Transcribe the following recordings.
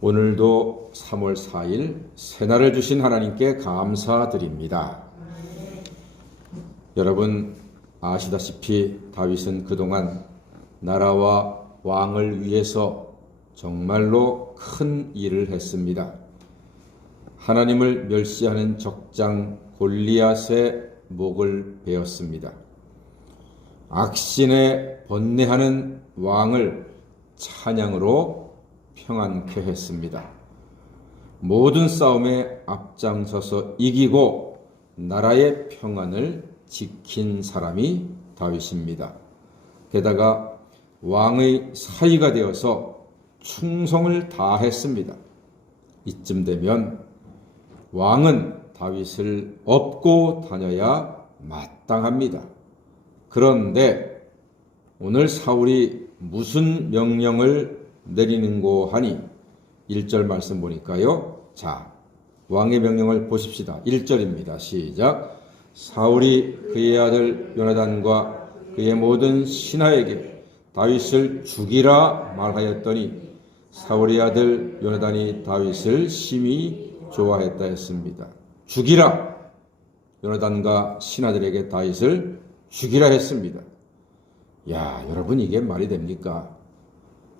오늘도 3월 4일 새날을 주신 하나님께 감사드립니다. 여러분 아시다시피 다윗은 그동안 나라와 왕을 위해서 정말로 큰 일을 했습니다. 하나님을 멸시하는 적장 골리앗의 목을 베었습니다. 악신에 번뇌하는 왕을 찬양으로 평안케 했습니다. 모든 싸움에 앞장서서 이기고 나라의 평안을 지킨 사람이 다윗입니다. 게다가 왕의 사위가 되어서 충성을 다했습니다. 이쯤 되면 왕은 다윗을 업고 다녀야 마땅합니다. 그런데 오늘 사울이 무슨 명령을 내리는고 하니 1절 말씀 보니까요. 자, 왕의 명령을 보십시다. 1절입니다. 시작. 사울이 그의 아들 요나단과 그의 모든 신하에게 다윗을 죽이라 말하였더니 사울의 아들 요나단이 다윗을 심히 좋아했다 했습니다. 죽이라! 요나단과 신하들에게 다윗을 죽이라 했습니다. 야, 여러분 이게 말이 됩니까?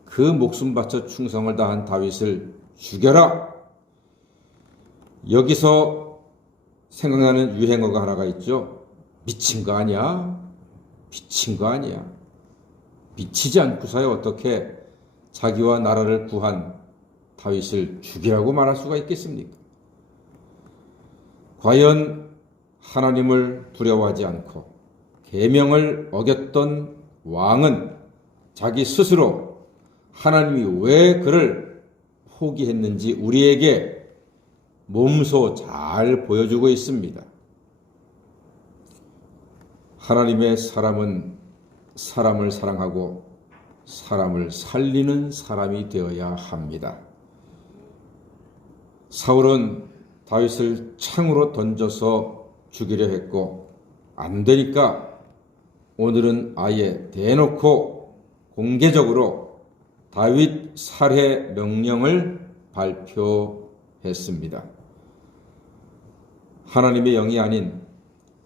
그 목숨 바쳐 충성을 다한 다윗을 죽여라! 여기서 생각나는 유행어가 하나가 있죠. 미친 거 아니야? 미친 거 아니야? 미치지 않고서야 어떻게 자기와 나라를 구한 다윗을 죽이라고 말할 수가 있겠습니까? 과연 하나님을 두려워하지 않고 계명을 어겼던 왕은 자기 스스로 하나님이 왜 그를 포기했는지 우리에게 몸소 잘 보여주고 있습니다. 하나님의 사람은 사람을 사랑하고 사람을 살리는 사람이 되어야 합니다. 사울은 다윗을 창으로 던져서 죽이려 했고 안 되니까 오늘은 아예 대놓고 공개적으로 다윗 살해 명령을 발표했습니다. 하나님의 영이 아닌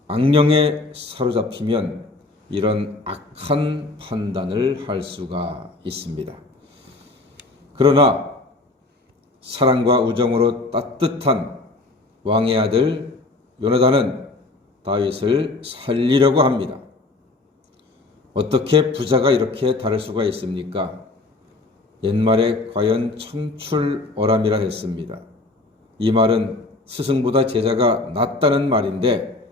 악령에 사로잡히면 이런 악한 판단을 할 수가 있습니다. 그러나 사랑과 우정으로 따뜻한 왕의 아들 요나단은 다윗을 살리려고 합니다. 어떻게 부자가 이렇게 다를 수가 있습니까? 옛말에 과연 청출어람이라 했습니다. 이 말은 스승보다 제자가 낫다는 말인데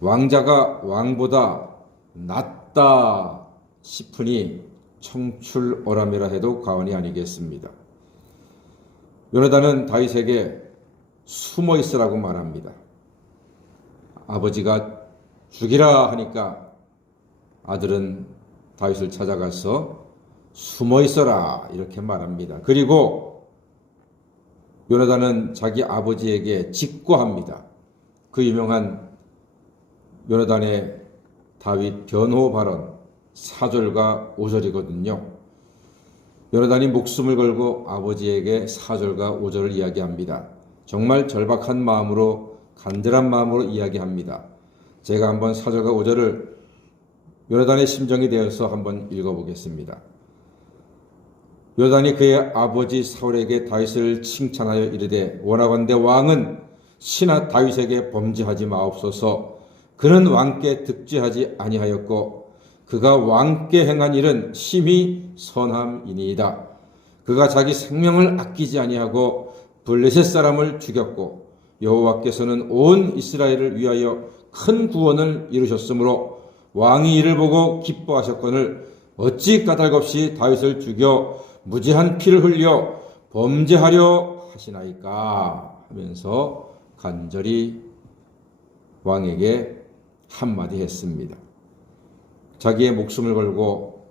왕자가 왕보다 낫다 싶으니 청출어람이라 해도 과언이 아니겠습니다. 요나단은 다윗에게 숨어 있으라고 말합니다. 아버지가 죽이라 하니까 아들은 다윗을 찾아가서 숨어 있어라 이렇게 말합니다. 그리고 요나단은 자기 아버지에게 직고합니다. 그 유명한 요나단의 다윗 변호 발언 4절과 5절이거든요. 요나단이 목숨을 걸고 아버지에게 4절과 5절을 이야기합니다. 정말 절박한 마음으로 간절한 마음으로 이야기합니다. 제가 한번 4절과 5절을 요나단의 심정이 되어서 한번 읽어보겠습니다. 요나단이 그의 아버지 사울에게 다윗을 칭찬하여 이르되 원하건대 왕은 신하 다윗에게 범죄하지 마옵소서. 그는 왕께 득죄하지 아니하였고 그가 왕께 행한 일은 심히 선함이니이다. 그가 자기 생명을 아끼지 아니하고 블레셋 사람을 죽였고 여호와께서는 온 이스라엘을 위하여 큰 구원을 이루셨으므로 왕이 이를 보고 기뻐하셨거늘 어찌 까닭없이 다윗을 죽여 무지한 피를 흘려 범죄하려 하시나이까 하면서 간절히 왕에게 한마디 했습니다. 자기의 목숨을 걸고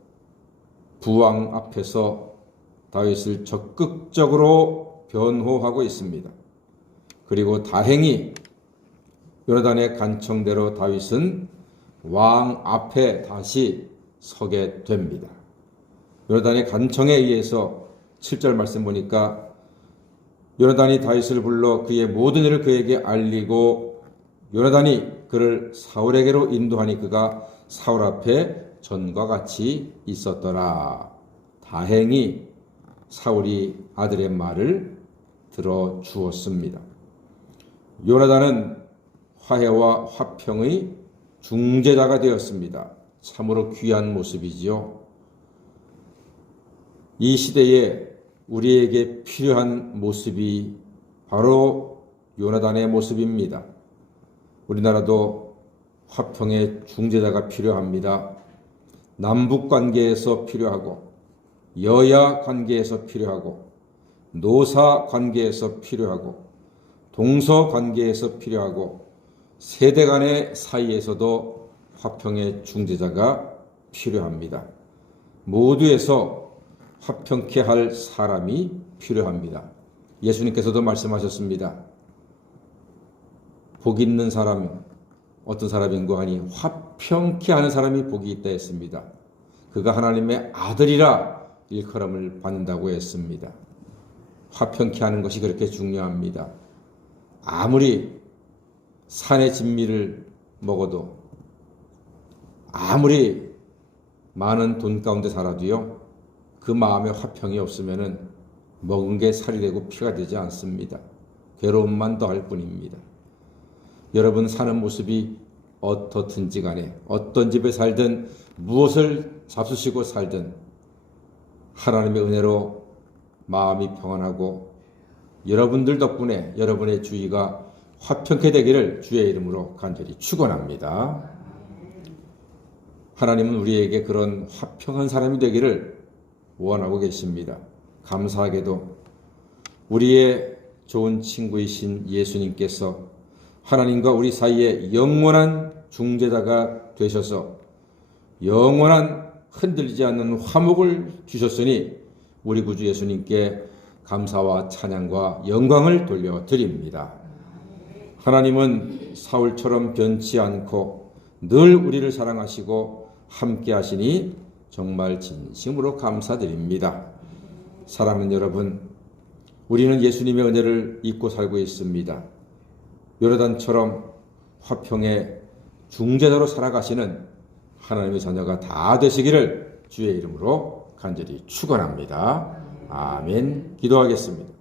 부왕 앞에서 다윗을 적극적으로 변호하고 있습니다. 그리고 다행히 요나단의 간청대로 다윗은 왕 앞에 다시 서게 됩니다. 요나단의 간청에 의해서 7절 말씀 보니까 요나단이 다윗을 불러 그의 모든 일을 그에게 알리고 요나단이 그를 사울에게로 인도하니 그가 사울 앞에 전과 같이 있었더라. 다행히 사울이 아들의 말을 들어 주었습니다. 요나단은 화해와 화평의 중재자가 되었습니다. 참으로 귀한 모습이지요. 이 시대에 우리에게 필요한 모습이 바로 요나단의 모습입니다. 우리나라도 화평의 중재자가 필요합니다. 남북 관계에서 필요하고 여야 관계에서 필요하고 노사 관계에서 필요하고 동서 관계에서 필요하고 세대 간의 사이에서도 화평의 중재자가 필요합니다. 모두에서 화평케 할 사람이 필요합니다. 예수님께서도 말씀하셨습니다. 복 있는 사람은 어떤 사람인고 하니 화평케 하는 사람이 복이 있다 했습니다. 그가 하나님의 아들이라 일컬음을 받는다고 했습니다. 화평케 하는 것이 그렇게 중요합니다. 아무리 산의 진미를 먹어도 아무리 많은 돈 가운데 살아도요, 그 마음에 화평이 없으면은 먹은 게 살이 되고 피가 되지 않습니다. 괴로움만 더할 뿐입니다. 여러분 사는 모습이 어떻든지 간에 어떤 집에 살든 무엇을 잡수시고 살든 하나님의 은혜로 마음이 평안하고 여러분들 덕분에 여러분의 주위가 화평케 되기를 주의 이름으로 간절히 축원합니다. 하나님은 우리에게 그런 화평한 사람이 되기를 원하고 계십니다. 감사하게도 우리의 좋은 친구이신 예수님께서 하나님과 우리 사이에 영원한 중재자가 되셔서 영원한 흔들리지 않는 화목을 주셨으니 우리 구주 예수님께 감사와 찬양과 영광을 돌려드립니다. 하나님은 사울처럼 변치 않고 늘 우리를 사랑하시고 함께 하시니 정말 진심으로 감사드립니다. 사랑하는 여러분, 우리는 예수님의 은혜를 잊고 살고 있습니다. 요나단처럼 화평의 중재자로 살아가시는 하나님의 자녀가 다 되시기를 주의 이름으로 간절히 축원합니다. 아멘. 기도하겠습니다.